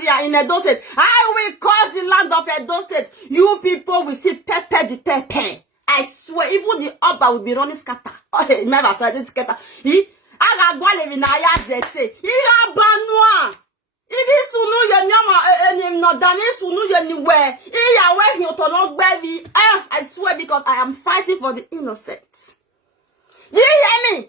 Nigeria, in Edo State. I will cause the land of Edo State. You people will see pepper the pepper. I swear, even the Oba will be running scatter. Oh, remember, started scatter. He, I got one in Naya say, he a banwa. It is sunu ye nyama no dani sunu ye anywhere. He ya where he to not baby. I swear because I am fighting for the innocent. Do you hear me?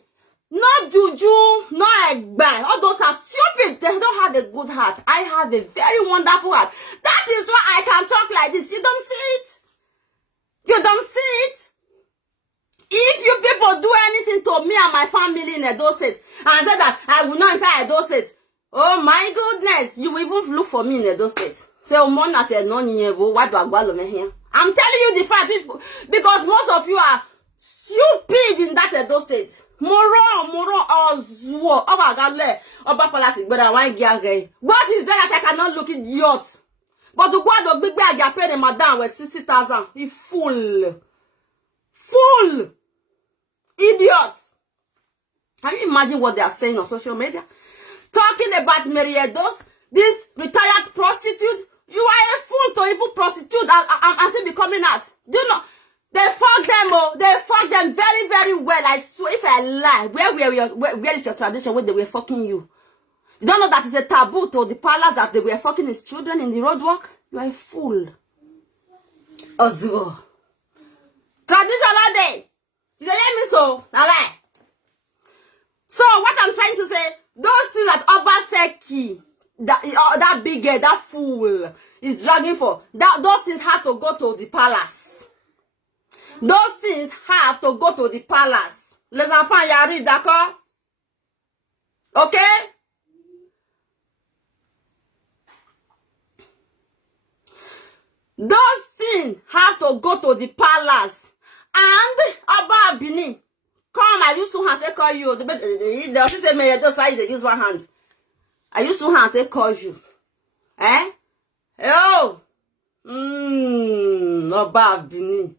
Not juju, not egba. All those are stupid. They don't have a good heart. I have a very wonderful heart. That is why I can talk like this. You don't see it. You don't see it. If you people do anything to me and my family in Edo State and say that I will not enter Edo State, oh my goodness, you will even look for me in Edo State. Say, oh, man, I said, no, why do I go here? I'm telling you the fact, people, because most of you are stupid in that Edo State. Moro, Ozuo, Oba Gale, Oba Palatic, but I want to what is there that I cannot look idiot? But to go to big bag, I paid the madam with 60,000. He fool. Idiot. Can you imagine what they are saying on social media? Talking about Mary Edos, this retired prostitute. You are a fool to even prostitute and still be coming out. Do you know? They fuck them, oh. They fuck them very, very well. I swear, if I lie, where is your tradition when they were fucking you? You don't know that it's a taboo to the palace that they were fucking his children in the roadwork? You are a fool. Ozuo. Traditional day. You say, let me so. Now lie. So, what I'm trying to say, those things that Obaseki, that big girl, that fool, is dragging for, those things have to go to the palace. Those things have to go to the palace. Les enfants y arrivent, d'accord? Okay? Those things have to go to the palace. And Abba Bini, come, I used to have to call you. The officer may just why they use one hand. I used to have to call you. Eh? Oh! Abba Bini.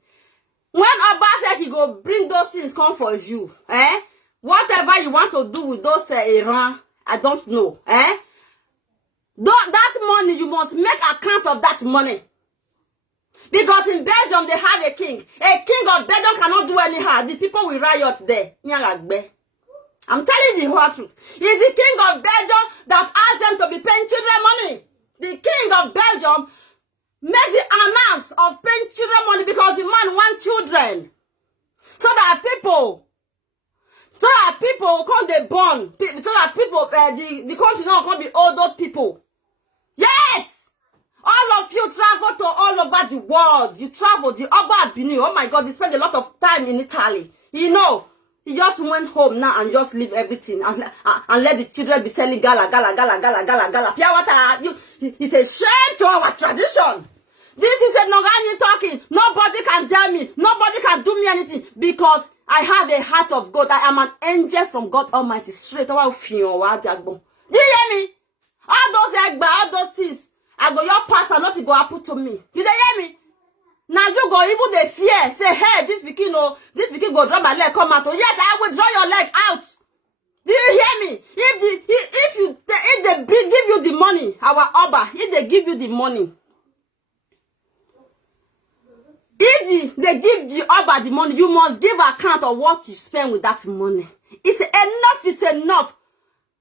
When Abba said he go bring those things come for you, eh? Whatever you want to do with those Iran, I don't know, eh? That money, you must make account of that money. Because in Belgium, they have a king. A king of Belgium cannot do anyhow. The people will riot there. I'm telling you the whole truth. It's the king of Belgium that asked them to be paying children money. The king of Belgium made the announce of paying children money because the man wants children. So that people come they born. So that people, the country now can be older people. Yes! All of you travel to all over the world. You travel, the Oba Bini. Oh my God, they spend a lot of time in Italy. You know, he just went home now and just leave everything and let the children be selling gala. Pure water. It's a shame to our tradition. This is a Nogani talking. Nobody can tell me. Nobody can do me anything because I have a heart of God. I am an angel from God Almighty. Straight away. Do you hear me? All those things. I go your pastor not to go happen to me. You hear me? Now you go even the fear. Say, hey, this begin go draw my leg, come out. Oh, yes, I will draw your leg out. Do you hear me? If they give you the money, our Oba, if they give you the money, if they give the Oba the money, you must give account of what you spend with that money. It's enough.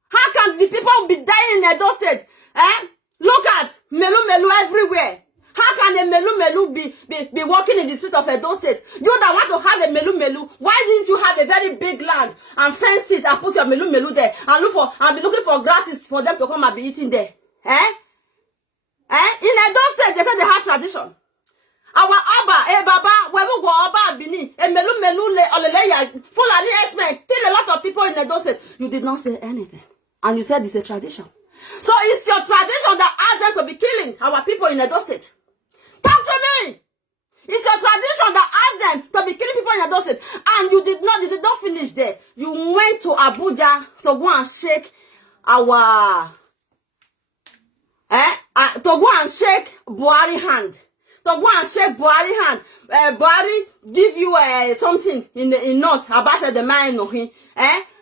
How can the people be dying in Edo State? Eh? Look at Melu everywhere. How can a Melu be walking in the street of Edo State? You that want to have a Melu, why didn't you have a very big land and fence it and put your Melu there and be looking for grasses for them to come and be eating there? Eh? In Edo State, they say they have tradition. Our Abba, Baba, where we go Abba Bini, Melu le Oleleya, Fulani Esme, kill a lot of people in Edo State. You did not say anything. And you said it's a tradition. So it's your tradition that asked them to be killing our people in Edo State. Talk to me. It's your tradition that asked them to be killing people in Edo State. And you did not finish there. You went to Abuja to go and shake our to go and shake Buhari hand. To go and shake Buhari hand. Buhari give you something in North. About the man of him.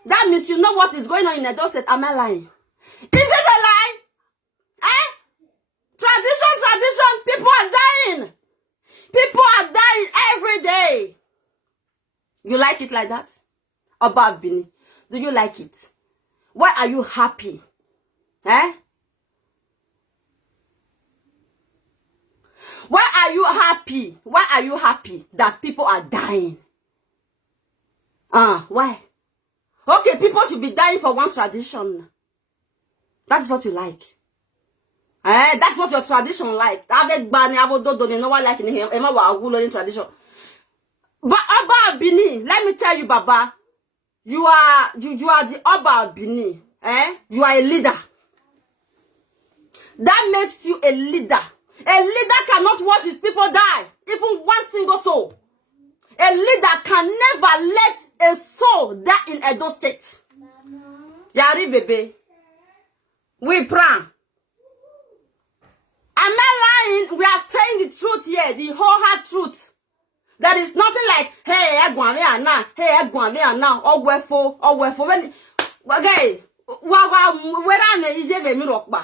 That means you know what is going on in Edo State. Am I lying? Is it a lie? You like it like that? Oba Bini, do you like it? Why are you happy? Eh? Why are you happy? Why are you happy that people are dying? Why? Okay, people should be dying for one tradition. That's what you like. That's what your tradition like. No one like in tradition. But Oba Bini, let me tell you, Baba, you are the Oba Bini. You are a leader. That makes you a leader. A leader cannot watch his people die, even one single soul. A leader can never let a soul die in Edo State. Yari baby, we pray. Am I lying? We are saying the truth here, the whole hard truth. There is nothing like, hey, I go now, hey, I go now, or wherefore, when, okay, where am I? Is a rock ba,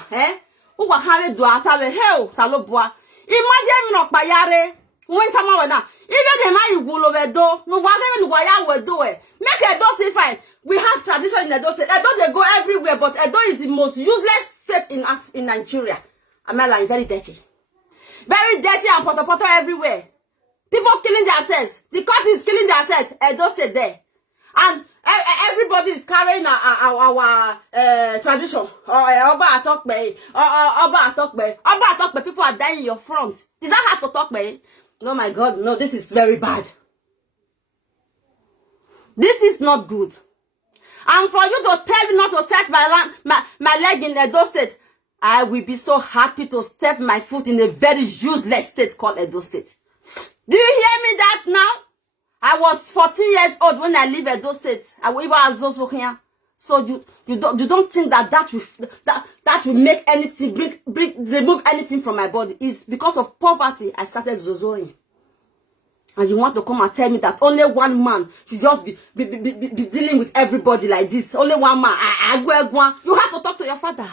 who will have it do out of a hell, Salobua. Imagine rock by Yare, when someone now, even the man will over do, no whatever why will do it. Make a dose fine. We have tradition in Edo State. Edo they go everywhere, but Edo is the most useless state in Nigeria. Am I lying? Very dirty. Very dirty and potato everywhere. People killing themselves. The court is killing themselves. Edo State there. And everybody is carrying our tradition. Oba Atokbe. Oba Atokbe. Oba Atokbe. People are dying in your front. Is that how to talk, man? No, my God. No, this is very bad. This is not good. And for you to tell me not to set my leg in Edo State, I will be so happy to step my foot in a very useless state called Edo State. Do you hear me that now? I was 14 years old when I lived Edo State. I was also here. So you don't think that will make anything remove anything from my body? It's because of poverty I started zozoing. And you want to come and tell me that only one man should just be dealing with everybody like this? Only one man. You have to talk to your father.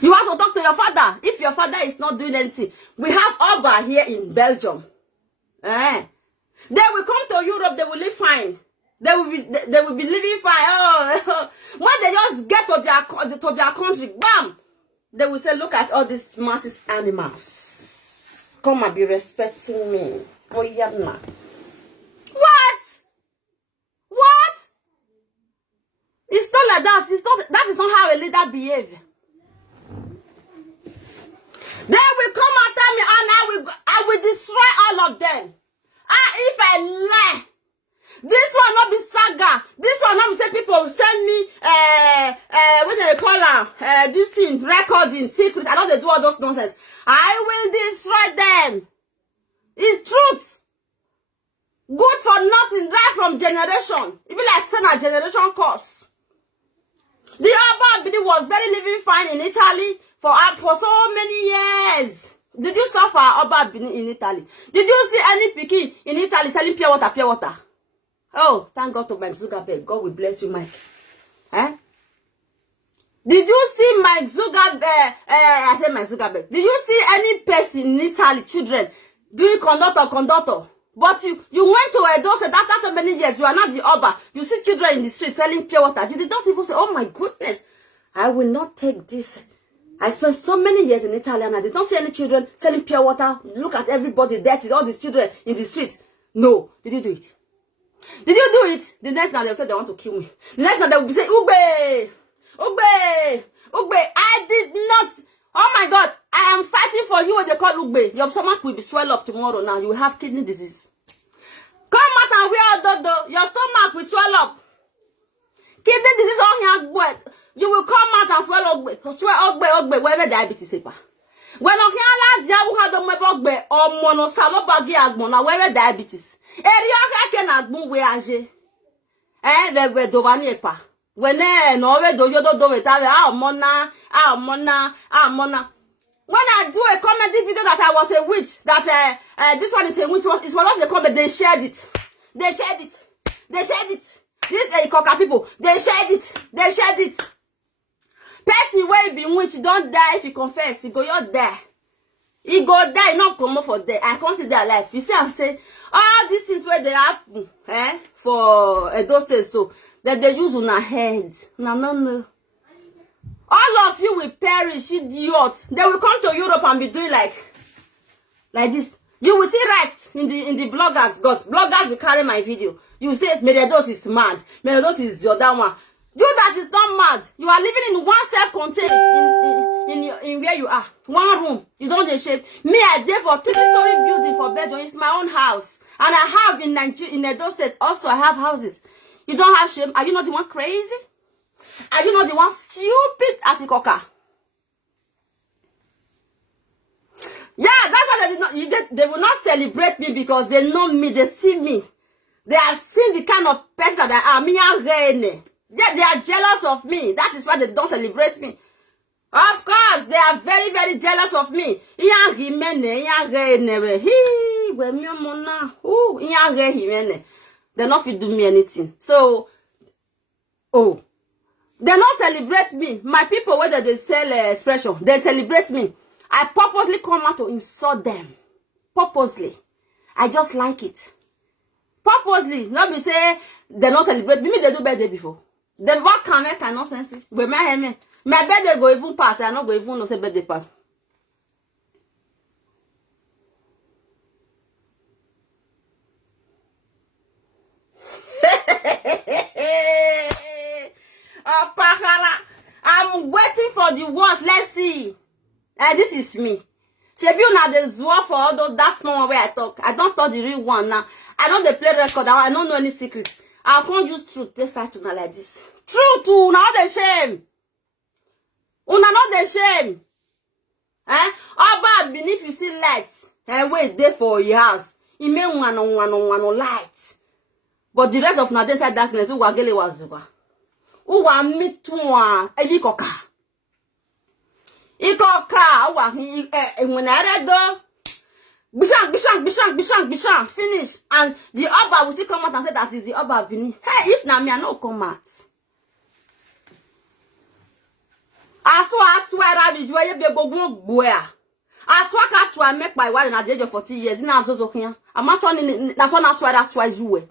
You have to talk to your father. If your father is not doing anything. We have Oba here in Belgium. They will come to Europe, they will live fine. They will be living fine. Oh, when they just get to their country, bam! They will say, look at all these massive animals. Come and be respecting me. Oh, yeah, ma. What? What? It's not like that. That is not how a leader behaves. They will come after me and I will destroy all of them. If I lie, this one not be saga. This one not be say people send me what they call her this thing recording secret. I know they do all those nonsense. I will destroy them. It's truth. Good for nothing, die from generation. It be like send a generation course. The Oba Bini was very living fine in Italy for so many years. Did you suffer Oba Bini in Italy? Did you see any pikin in Italy selling pure water, pure water? Oh, thank God to Mike Zuckerberg. God will bless you, Mike. Did you see Mike Zuckerberg? I said Mike Zuckerberg. Did you see any person in Italy, children, doing conductor? But you went to Edo State after so many years. You are not the Oba. You see children in the street selling pure water. You did not even say, oh my goodness, I will not take this. I spent so many years in Italy and I did not see any children selling pure water. Look at everybody dirty, all these children in the street. No. Did you do it? Did you do it? The next night they will say they want to kill me. The next night they will be saying, Ugbe! I did not. Oh my God, I am fighting for you. They call Ugbe. Your stomach will be swelled up tomorrow now. You will have kidney disease. Come out and wear a dodo. Your stomach will swell up. Kidney disease on here. You will come out and swell up. Wherever diabetes is. When you hear that, you have the mebogbe or monosaloba agmona. Wherever diabetes. Eri can agmu we age. We dovani epa. When no we do yodo do it. Mona. When I do a comedy video that I was a witch, that this one is a witch, it's one of the comment, they shared it. These coca people, they shared it. Person where you be witch, don't die if you confess, you go, you're there. He go die, not come for there. I can't see their life. You see, I'm saying all these things where they happen, for those days, so that they use on our heads. No. All of you will perish, idiots. They will come to Europe and be doing like this. You will see right in the bloggers. God, bloggers will carry my video. You say Meredos is mad. Meredos is the other one. You that is not mad. You are living in one self-contained in where you are. One room. You don't shame. Me, I did for 3-story building for Belgium. It's my own house. And I have in Nigeria, in Edo State, also I have houses. You don't have shame. Are you not the one crazy? Are you not the one stupid as a cocker? Yeah, that's why they will not celebrate me because they know me, they see me. They have seen the kind of person that I am. Yeah, they are jealous of me. That is why they don't celebrate me. Of course, they are very, very jealous of me. They not fit do me anything. So, they not celebrate me. My people, whether they sell expression, they celebrate me. I purposely come out to insult them. Purposely. I just like it. Purposely. Not me say they not celebrate me. Me, they do birthday before. Then what can make a nonsense? But my birthday go even pass. I not go even no say birthday pass. I'm waiting for the worst. Let's see. This is me. Shebi una the zwar for all those that small one where I talk. I don't talk the real one now. I don't dey play record. I don't know any secret. I can't use truth. They fight una like this. Truth to una not the shame. Una not the shame. Oba beneath you see lights. Wait there for your house. He may one on light. But the rest of na dey inside darkness. Who wagele wazuwa. Who wa meet one. Ebi koka. Ikoka wa when I read Bishang, finish. And the Oba will still come out and say that is the Oba Bini. Hey, if na me, I no come out. I swear, Rabbi, you be bogun boya. I swear, I make my wife at the age of 40 years. In Azozokia. I'm not only that's one. That's why you were.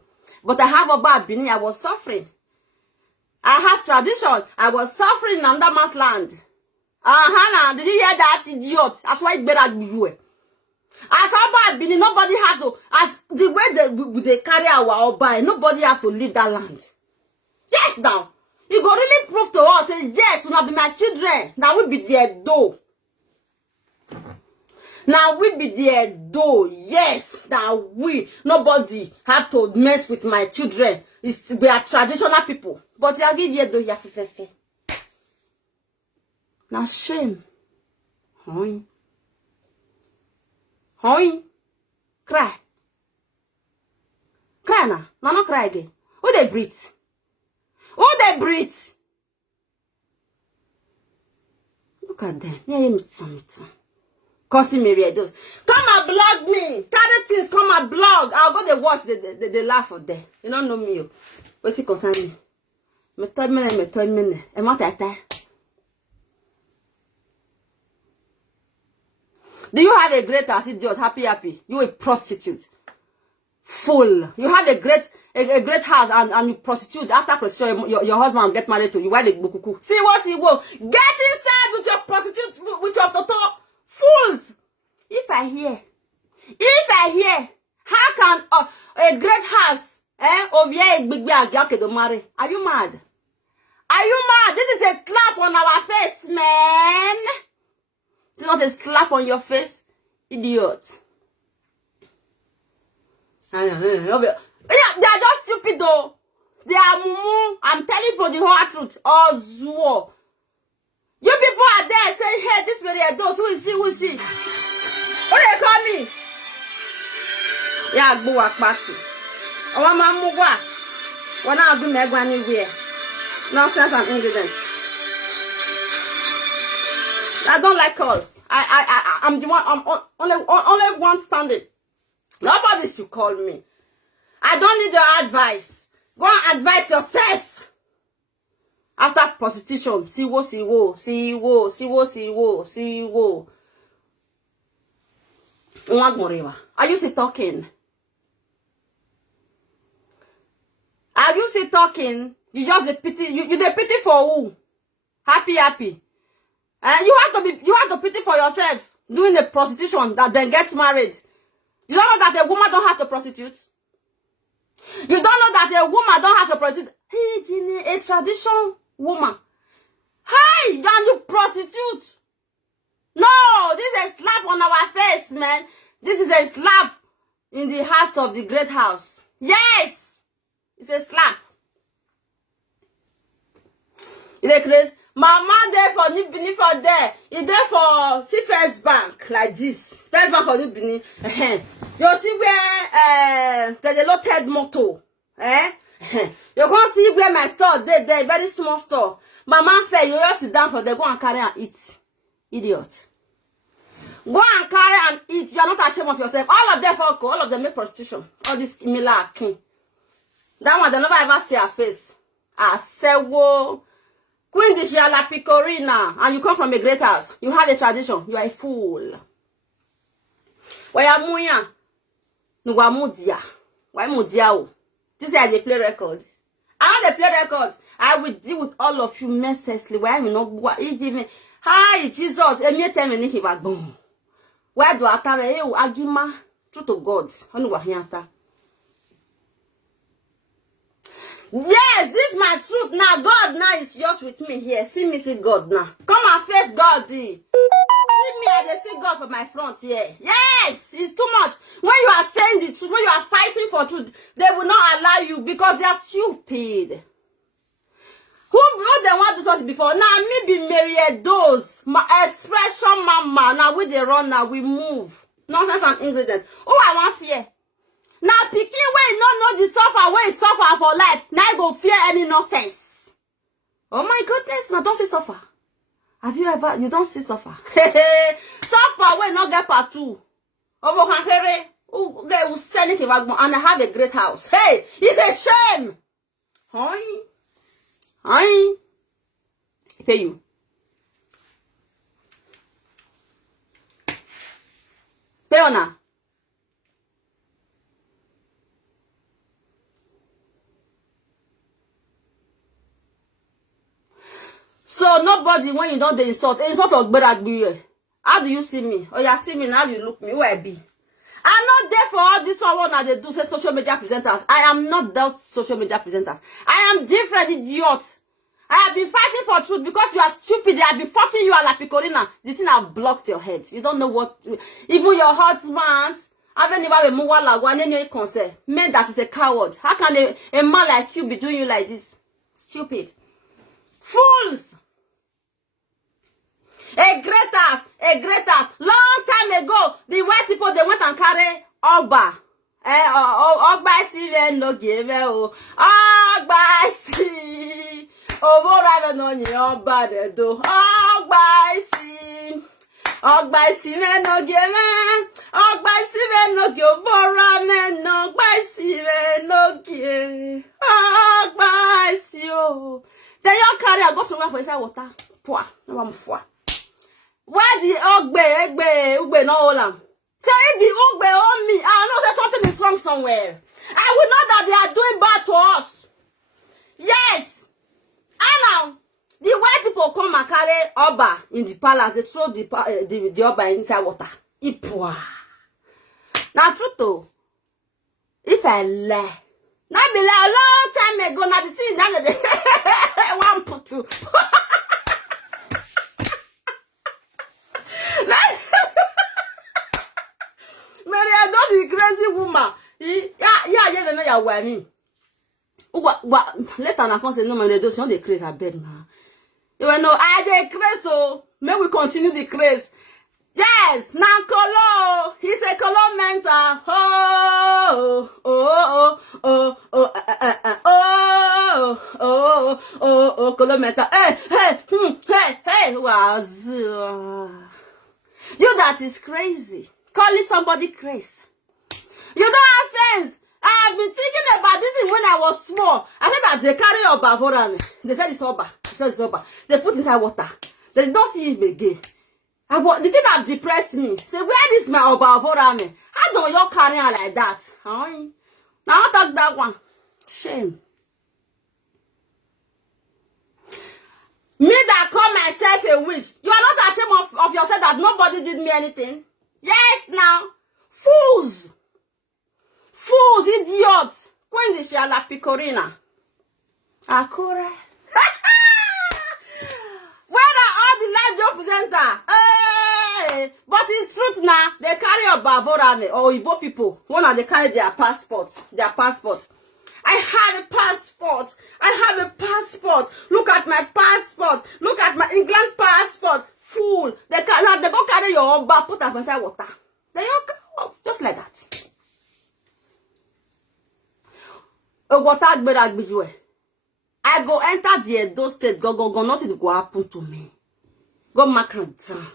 But I have Oba Bini. I was suffering. I have tradition. I was suffering in under man's land. Did you hear that, idiot? That's why it's better you. As Oba Bini, nobody have to, as the way they carry our Oba, nobody have to leave that land. Yes, now. You go really prove to us, say, yes, you will be my children. Now we be there, though. Now we be there, though. Yes, now nobody have to mess with my children. We are traditional people. But I give you though, you have now shame. Hoi. Cry. Cry now. No, not cry again. Who they breathe? Look at them. Me meet some. Causing me just come and blog me. Carry things, come and blog. I'll go they watch the laugh for them. You don't know me. What it concern me? Me tell me. And what I tell? Do you have a great ass idiot? Happy? You a prostitute. Fool. You have a great house and you prostitute. After prostitution, your husband will get married to you. Why the bukuku? See what he will. Get inside with your prostitute, with your toto. Fools. If I hear, how can a great house, over here, big bag, to marry? Are you mad? This is a slap on our face, man. It's not a slap on your face, idiot. Yeah, they are just stupid though. They are mumu. I'm telling you the whole truth. Oh, Zuo. You people are there saying, hey, this very adult. Who is she? What do you call me? Yeah, go work party. Oh, mama, mugwa. What now do me go anywhere? Nonsense and ingredients. I don't like calls. I'm the one. I'm only one standing. Nobody should call me. I don't need your advice. Go and advise yourselves. After prostitution, see wo. Are you still talking? Are you still talking? You just the pity. You the pity for who? Happy. And you have to pity for yourself doing the prostitution that then gets married. You don't know that a woman don't have to prostitute. You don't know that a woman don't have to prostitute. Hey, Ginny, a tradition woman. Hey, can you prostitute? No, this is a slap on our face, man. This is a slap in the heart of the great house. Yes, it's a slap. It's a crazy. Mama there for New Benin for there. It's there for see First Bank like this. First Bank for New Benin. You see where there's a loaded motor. You can't see where my store there, very small store. Mama fair, you just sit down for there, go and carry and eat. Idiot. Go and carry and eat. You are not ashamed of yourself. All of them for all of them make prostitution. All this Mila King. That one, they never ever see her face. I say, whoa. Queen Dishiala Picorina, and you come from a great house. You have a tradition. You are a fool. Why amuya? No wamudia. Why mudia? This is how they play record. I want to play record. I will deal with all of you mercilessly. Why am I not? Give me. Hi, Jesus. Emi tell me he was boom. Why do I tell you? Agima. True to God. Onu wahianta. Yes, this is my truth. Now God now is just with me here. See me see God now. Come and face God. See me as they see God for my front here. Yes, it's too much. When you are saying the truth, when you are fighting for truth, they will not allow you because they are stupid. Who they want to talk before? Now me be Mary those my expression mama. Now we they run now we move. Nonsense and ingredients. Oh, I want fear. Now picking way no know the suffer way suffer for life. Now I go fear any nonsense. Oh my goodness, now don't see suffer. Have you ever you don't see suffer? Suffer way not get part two. Over Hankere, who they will send it and I have a great house. Hey, it's a shame. Hi. Pay you. Pay on. So nobody when you don't insult of Beragbuye. How do you see me? Oh, you see me now, you look me where I be. I'm not there for all this one that they do say social media presenters. I am not those social media presenters. I am different, idiot. I have been fighting for truth because you are stupid. I have been fucking you a la Picorina. The thing have blocked your head. You don't know what. Even your husband, men that is a coward. How can a man like you be doing you like this? Stupid. Fools. A great ass. Long time ago, the white people, they went and carry Oba. Ogba si no give o. Ogba si. Ovora no ni Oba de do. Ogba si no give. Ogba si no give. Ovora me no. Ogba si no give. Ogba si o. Then you carry a go somewhere for inside water. Poa. No one for. Why the Ogbe no hold? Say the Ogbe on me. I know that something is wrong somewhere. I will know that they are doing bad to us. Yes. And now the white people come and carry Oba in the palace. They throw the Oba inside water. Ipua. Now truth though, if I lie, now be like a long time ago. Now the thing that one put two. Mary, I don't the crazy woman. Later I can't say no, Mary, don't the craze. I beg now. You know, I the craze, so may we continue the craze. Yes, now Kolo, he's a Kolo mentor. Kolo mentor. Hey, was you that is crazy. Calling somebody crazy. You don't have sense. I have been thinking about this when I was small. I said that they carry Oba for me. They said it's Oba. They put inside water. They don't see him again. The thing that depressed me, say, where is my Obavorame? How don't you carry on like that? Now I talk that one. Shame. Me that call myself a witch. You are not ashamed of yourself that nobody did me anything? Yes, now. Fools. Fools, idiots. Quindi c'è la pecorina. Ancora. Where are all the live job presenter? Hey! But it's truth now. They carry a Bavorame or Igbo people. One of they carry their passport. I have a passport. I have a passport. Look at my passport. Look at my England passport. Fool. They go carry your Oba, put up inside water. They all go just like that. I go enter the Edo State. Go. Nothing go happen to me. Go mark it down.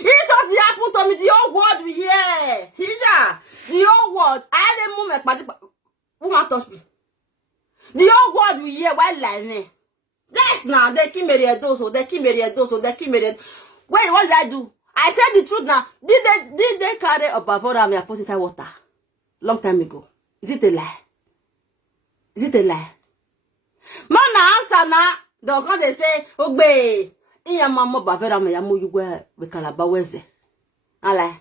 It doesn't happen to me. The whole world we hear. Here. The whole world. I have a moment. Who want touch me? The whole world we hear while lying. Yes, now they keep me a dose. Wait, what did I do? I said the truth now. Did they carry a Bavora and put inside water? Long time ago. Is it a lie? Man answer na. Don't they say, Ogbe, iya mama Bavora me yamu yugwe we kalaba weze. Ala.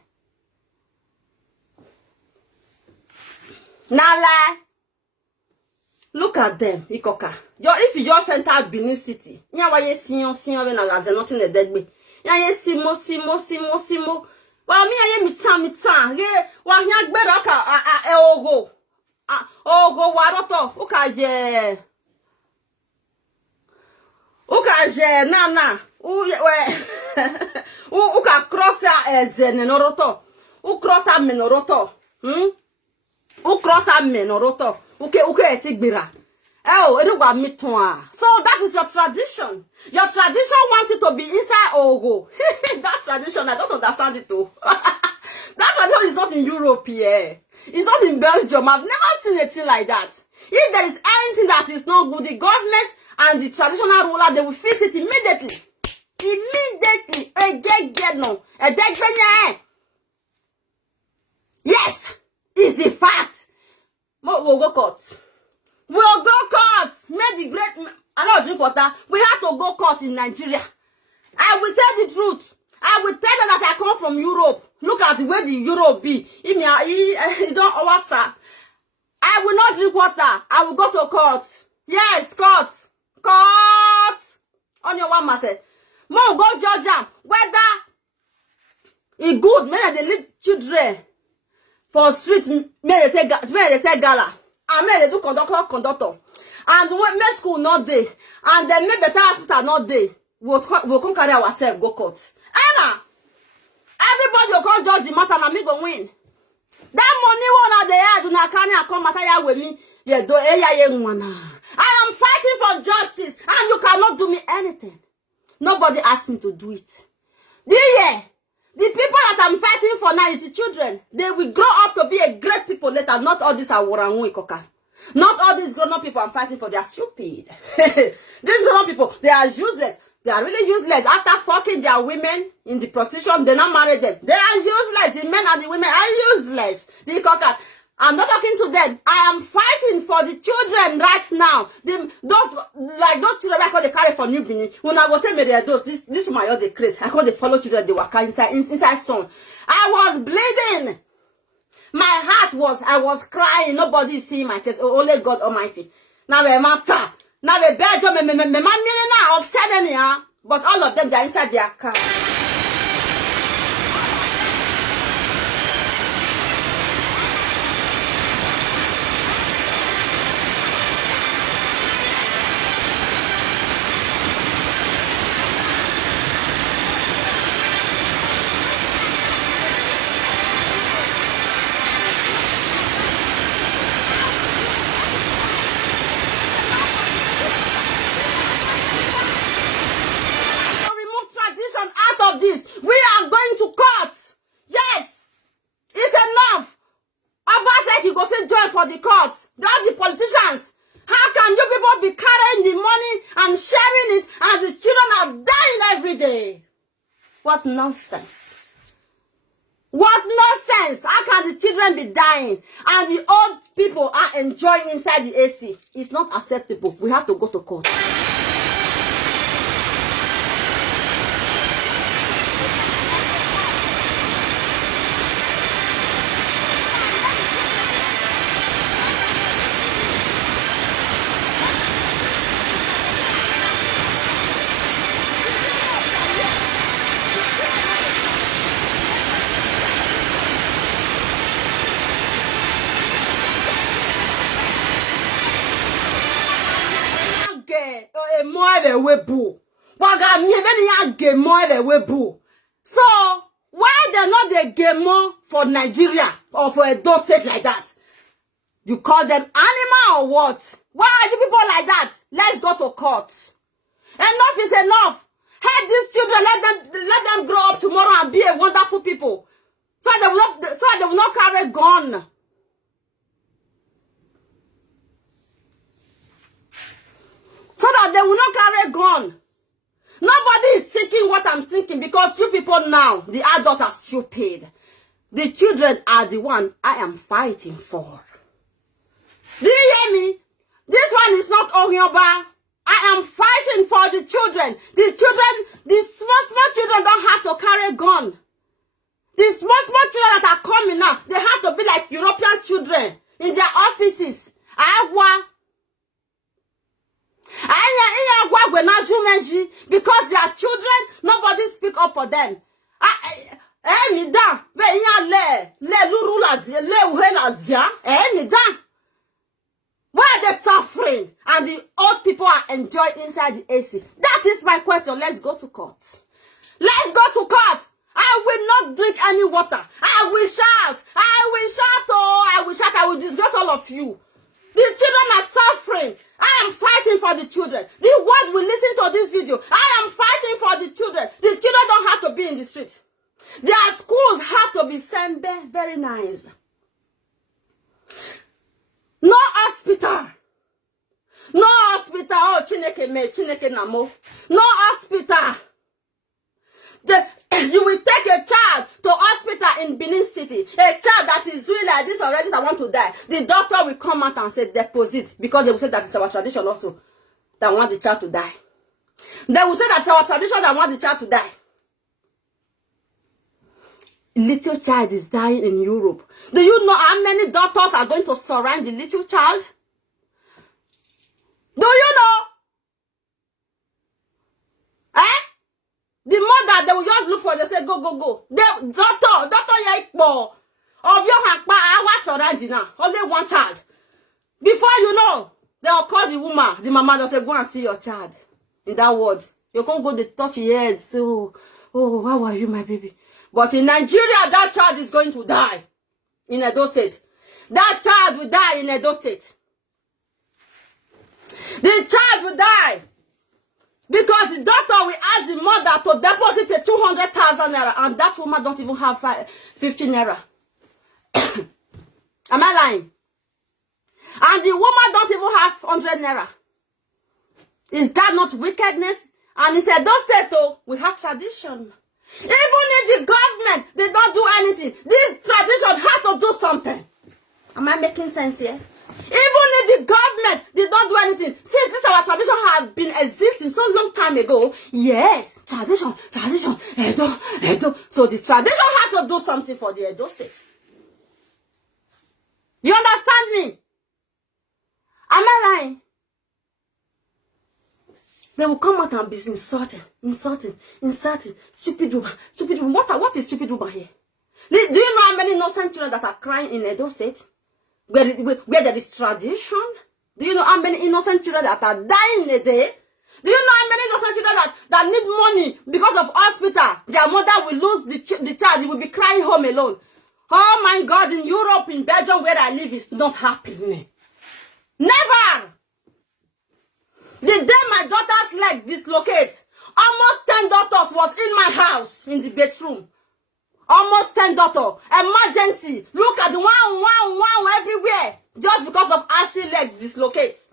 Nala. Look at them, Ikoka. If you just enter Benin City, nya wa ye sinyon we na gaze nothing the dead me. Nya ye simo. Wa mi ye mitan. Ye wa nya gbera ka ogo. Ogo waroto. Uka nana. Uka crossa zenenoroto. U crossa menoroto. U crossa menoroto. Uke etigbira. Oh, so that is your tradition. Your tradition wants you to be inside Ogo. That tradition, I don't understand it too. That tradition is not in Europe here. It's not in Belgium. I've never seen a thing like that. If there is anything that is not good, the government and the traditional ruler, they will fix it immediately. Yes, it's a fact. We'll go court. Make the great. I don't drink water. We have to go court in Nigeria. I will say the truth. I will tell them that I come from Europe. Look at the way the Europe be. He don't oversell. I will not drink water. I will go to court. Yes, court. On your one must say. Mo go judge them. Whether it good, maybe they leave children for street, maybe they say gala. And maybe they do conductor. And when make school not day. And then make better hospital not day. We'll come carry ourselves, go court. Anna! Everybody will come judge the matter and me go win. That money one at the end, do not come matter with me. I am fighting for justice and you cannot do me anything. Nobody asked me to do it. The people that I'm fighting for now is the children. They will grow up to be a great people later. Not all these are Warangu Ikoka. Not all these grown-up people I'm fighting for. They are stupid. These grown-up people, they are useless. They are really useless. After fucking their women in the prostitution, they not marry them. They are useless. The men and the women are useless. The Ikoka. I'm not talking to them. I am fighting for the children right now. Those children I call they carry for New Benin. When I was saying maybe this my other craze. I call the follow children they were inside son. I was bleeding. My heart was, I was crying. Nobody see my chest. Only God Almighty. Now we matter. Now we Belgium me now upset anyhow. But all of them they're inside their car. This. We are going to court. Yes. It's enough. Obaseki go say join for the court. All the politicians. How can you people be carrying the money and sharing it and the children are dying every day? What nonsense. What nonsense. How can the children be dying and the old people are enjoying inside the AC? It's not acceptable. We have to go to court. So why they not the game more for Nigeria or for Edo State like that? You call them animal or what? Why are you people like that? Let's go to court. Enough is enough. Help these children. Let them grow up tomorrow and be a wonderful people. So they will not carry gun. So that they will not carry gun. Nobody is thinking what I'm thinking because you people now, the adults are stupid. The children are the one I am fighting for. Do you hear me? This one is not Ohioba. I am fighting for the children. The small children don't have to carry a gun. The small children that are coming now, they have to be like European children in their offices. Because they are children, nobody speak up for them. Why are they suffering and the old people are enjoying inside the AC? That is my question. Let's go to court. Let's go to court. I will not drink any water. I will shout. I will disgrace all of you. The children are suffering. I am fighting for the children. The world will listen to this video. I am fighting for the children. The children don't have to be in the street. Their schools have to be sembe, very nice. No hospital. No hospital. Oh, Chineke me, Chineke namo. No hospital. You will take a child to hospital in Benin City. A child that is doing like this already that want to die. The doctor will come out and say deposit. Because they will say that it's our tradition also. That want the child to die. They will say that it's our tradition that want the child to die. Little child is dying in Europe. Do you know how many doctors are going to surround the little child? Do you know? The mother, they will just look for, they say, go. Doctor, Yaikbo. Of your hakpa, I was surrounded now. Only one child. Before you know, they will call the woman, the mama, that say, go and see your child. In that word. You can't go, they touch your head, say, oh, how are you, my baby? But in Nigeria, that child is going to die. In Edo State. That child will die in Edo State. The child will die. Because the doctor will ask the mother to deposit a 200,000 naira, and that woman don't even have 50 naira. Am I lying? And the woman don't even have 100 naira. Is that not wickedness? And he said, don't say so. We have tradition. Even if the government, they don't do anything, this tradition has to do something. Am I making sense here? Even if the government did not do anything, since this our tradition has been existing so long time ago, yes, tradition, Edo. So the tradition had to do something for the Edo State. You understand me? Am I lying? They will come out and be insulting. Stupid woman. What is stupid woman here? Do you know how many innocent children that are crying in Edo State? Where there is tradition? Do you know how many innocent children that are dying a day? Do you know how many innocent children that need money because of hospital? Their mother will lose the child. He will be crying home alone. Oh my God, in Europe, in Belgium, where I live, it's not happening. Never! The day my daughter's leg dislocates, almost 10 doctors was in my house, in the bedroom. Almost 10 doctors. Emergency. Look at the wow everywhere. Just because of Ashley leg dislocates.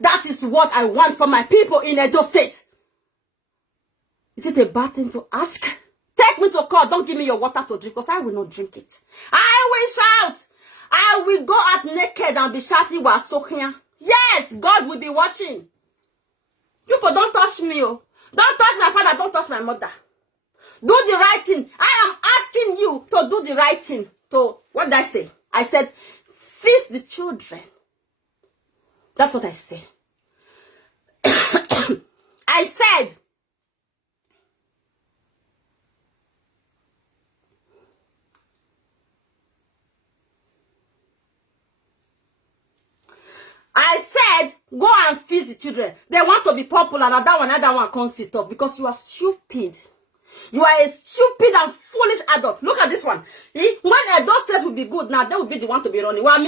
That is what I want for my people in Edo State. Is it a bad thing to ask? Take me to court. Don't give me your water to drink because I will not drink it. I will shout. I will go out naked and be shouting while soaking. Yes, God will be watching. You people don't touch me. Oh. Don't touch my father. Don't touch my mother. Do the right thing. I am asking you to do the right thing. So, what did I say? I said, feast the children. That's what I say. I said, go and feed the children. They want to be popular. Another one can't sit up because you are stupid. You are a stupid and foolish adult. Look at this one. When those states will be good, now they will be the one to be running. Well,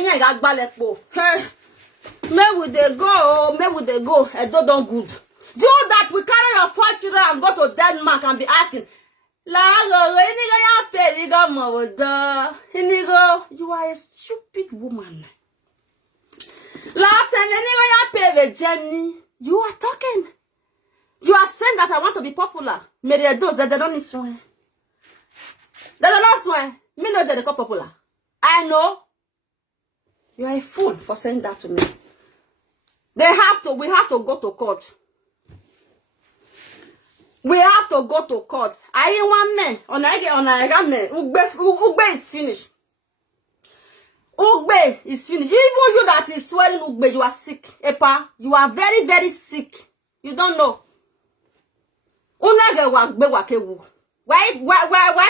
where would they go? Where would they go? Edo don't good. Do that. We carry your 4 children and go to Denmark and be asking, you are a stupid woman. You are talking. You are saying that I want to be popular. But they don't need swear. They don't know swear. Me know they become popular. I know. You are a fool for saying that to me. We have to go to court. We have to go to court. I ain't one man. Ugbe is finished. Ugbe is finished. Even you that is swearing Ugbe, you are sick. Epa, you are very, very sick. You don't know. Why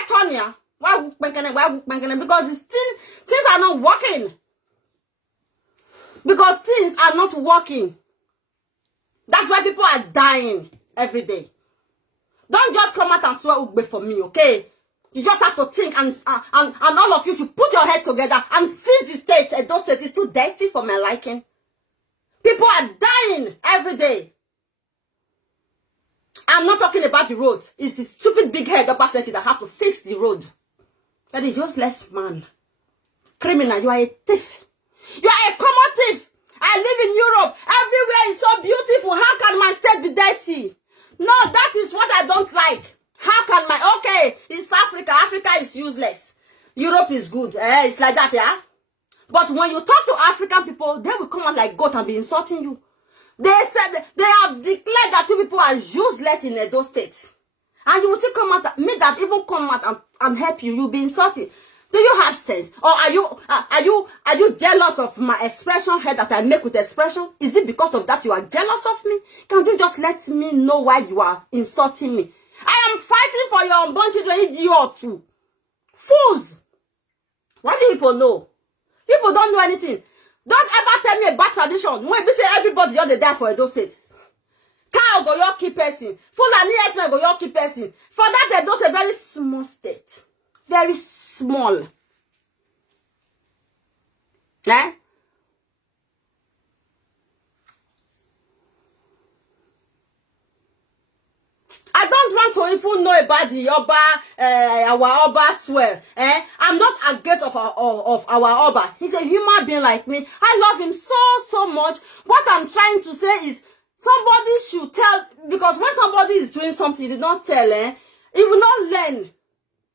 Tonya? Why because things are not working. Because things are not working. That's why people are dying every day. Don't just come out and swear Ugbe for me, okay? You just have to think and all of you should put your heads together and fix the state. And those states is too dirty for my liking. People are dying every day. I'm not talking about the roads. It's the stupid big head upper circuit that have to fix the road. That is useless man. Criminal, you are a thief. You are a common thief. I live in Europe. Everywhere is so beautiful. How can my state be dirty? No, that is what I don't like. How can okay, it's Africa. Africa is useless. Europe is good. It's like that, yeah? But when you talk to African people, they will come out like goat and be insulting you. They said they have declared that you people are useless in Edo State. And you will see come out, me that even come out and help you, you'll be insulted. Do you have sense? Or are you jealous of my expression here that I make with expression? Is it because of that you are jealous of me? Can you just let me know why you are insulting me? I am fighting for your unborn children, idiot too. Fools! What do people know? People don't know anything. Don't ever tell me a bad tradition. When we say everybody just they die for Edo State. Cow go your key person. Fulani Esme go your key person. For that Edo State, a very small state. Very small. Eh? I don't want to even know about the Oba, our Oba swear. I'm not against of our Oba. He's a human being like me. I love him so much. What I'm trying to say is somebody should tell, because when somebody is doing something, you did not tell, he will not learn.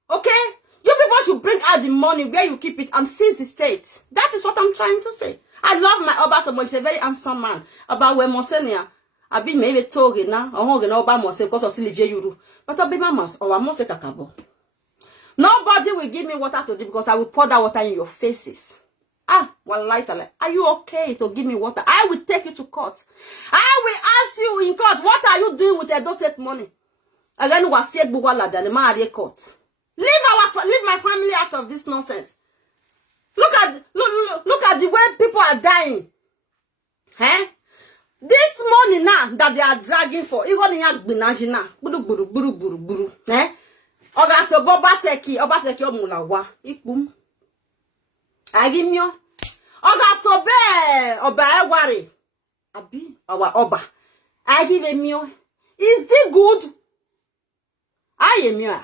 Okay? You people should bring out the money where you keep it and fix the state. That is what I'm trying to say. I love my Oba so much. He's a very handsome man. About where Monsenia. I be maybe talking now. I won't know about myself because of Sylvia Yuru. But I'll be mamas or I'm say kakabo. Nobody will give me water to drink because I will pour that water in your faces. One light. Are you okay to give me water? I will take you to court. I will ask you in court, what are you doing with the Edo State money? Again, was said Buwala than the Maria court. Leave my family out of this nonsense. Look at the way people are dying. This money now that they are dragging for, even in Binajina, buru. Oga so Obaseki omulawa. Ikbum. Agimyo. Oga so be Oba Ewari. Abi our Oba. Agimyo. Is this good? I am you.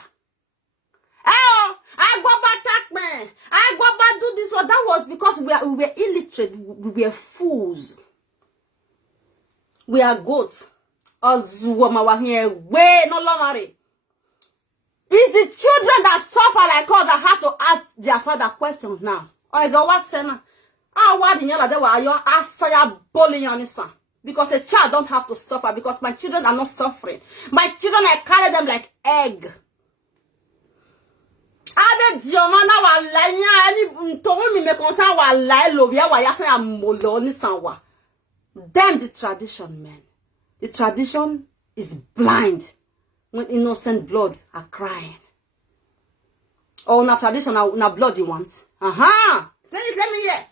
I go back attack me. I go back do this one. That was because we were illiterate. We were fools. We are goats. Ozuoma here way no longer. It's the children that suffer like us that have to ask their father questions now. I go what sena? What in your why you ask your bullying on son? Because a child don't have to suffer because my children are not suffering. My children, I carry them like egg. Abe diomana wa lanya any tomo mi me concern wa lai lovia wa yasan amolo ni sanwa. Damn the tradition, man. The tradition is blind when innocent blood are crying. Oh, na tradition na blood you want. Let me hear.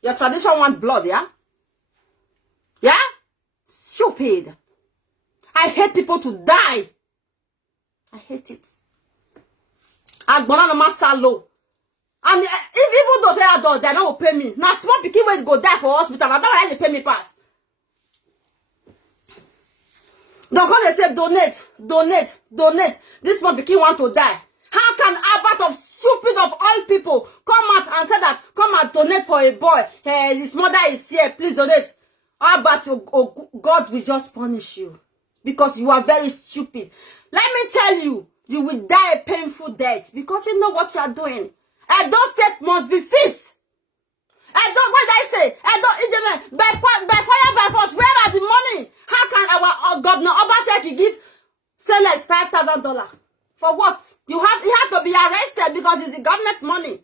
Your tradition want blood, yeah? Yeah? Stupid. I hate people to die. I hate it. Agbona no masalo. And if even though they adult, they don't pay me. Now small pikin will go die for hospital. I don't want to pay me pass. Don't come and say donate. This small pikin want to die. How can Albert of stupid of all people come out and say that come and donate for a boy? Hey, his mother is here. Please donate. Albert, God will just punish you because you are very stupid. Let me tell you, you will die a painful death because you know what you are doing. And those state must be fixed. I don't what I say. I don't by fire by force. Where are the money? How can our governor Obaseki give sellers $5,000? For what? He have to be arrested because it's the government money.